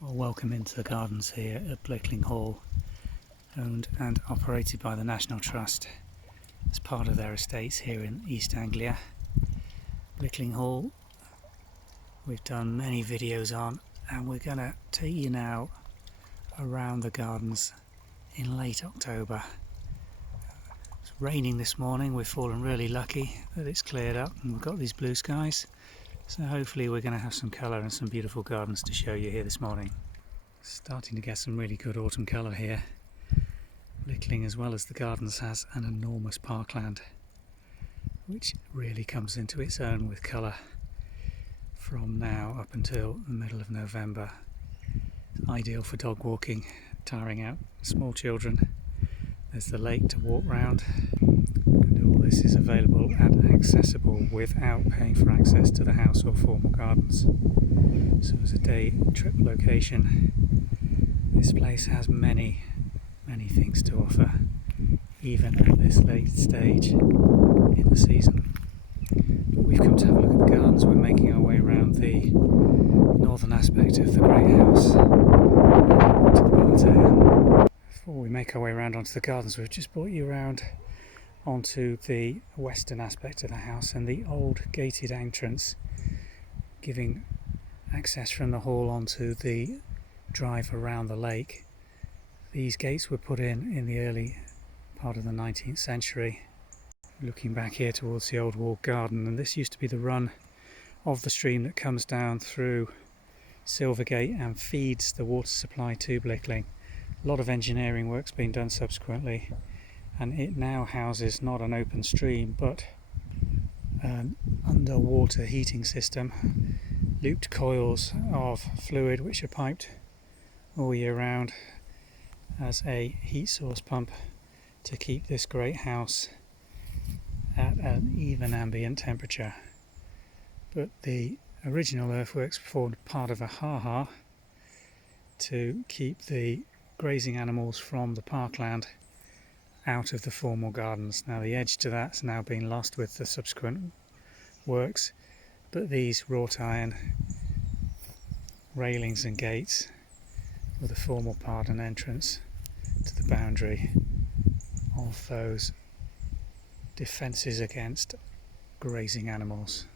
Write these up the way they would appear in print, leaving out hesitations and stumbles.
Well, welcome into the gardens here at Blickling Hall, owned and operated by the National Trust as part of their estates here in East Anglia. Blickling Hall we've done many videos on, and we're going to take you now around the gardens in late October. It's raining this morning. We've fallen really lucky that it's cleared up and we've got these blue skies. So hopefully we're going to have some colour and some beautiful gardens to show you here this morning. Starting to get some really good autumn colour here. Blickling, as well as the gardens, has an enormous parkland which really comes into its own with colour from now up until the middle of November. It's ideal for dog walking, tiring out small children. There's the lake to walk round, and all this is available and accessible without paying for access to the house or formal gardens. So as a day trip location, this place has many things to offer, even at this late stage in the season. But we've come to have a look at the gardens. We're making our way around the northern aspect of the great house to the parterre. Before we make our way around onto the gardens, we've just brought you around onto the western aspect of the house and the old gated entrance, giving access from the hall onto the drive around the lake. These gates were put in the early part of the 19th century. Looking back here towards the old walled garden, and this used to be the run of the stream that comes down through Silvergate and feeds the water supply to Blickling. A lot of engineering work's been done subsequently, and it now houses not an open stream but an underwater heating system, looped coils of fluid which are piped all year round as a heat source pump to keep this great house at an even ambient temperature. But the original earthworks formed part of a ha-ha to keep the grazing animals from the parkland out of the formal gardens. Now the edge to that's now been lost with the subsequent works, but these wrought iron railings and gates were the formal part and entrance to the boundary of those defences against grazing animals.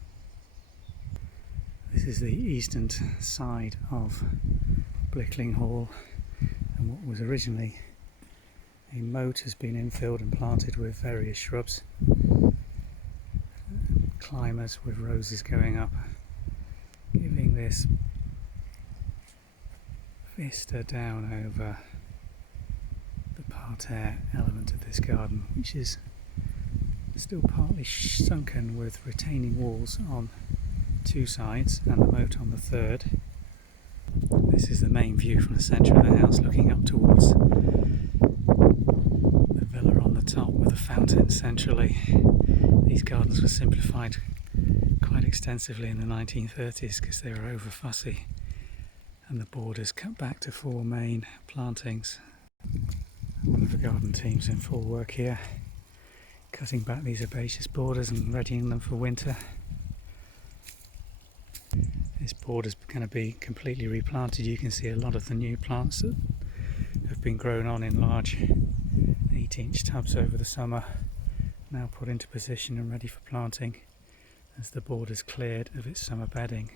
This is the eastern side of Blickling Hall, and what was originally a moat has been infilled and planted with various shrubs, climbers with roses going up, giving this vista down over the parterre element of this garden, which is still partly sunken with retaining walls on two sides and the moat on the third. This is the main view from the centre of the house, looking up towards the villa on the top with a fountain centrally. These gardens were simplified quite extensively in the 1930s because they were over fussy, and the borders cut back to 4 main plantings. One of the garden teams in full work here, cutting back these herbaceous borders and readying them for winter. This border's going to be completely replanted. You can see a lot of the new plants that have been grown on in large 8-inch tubs over the summer, now put into position and ready for planting as the border's cleared of its summer bedding.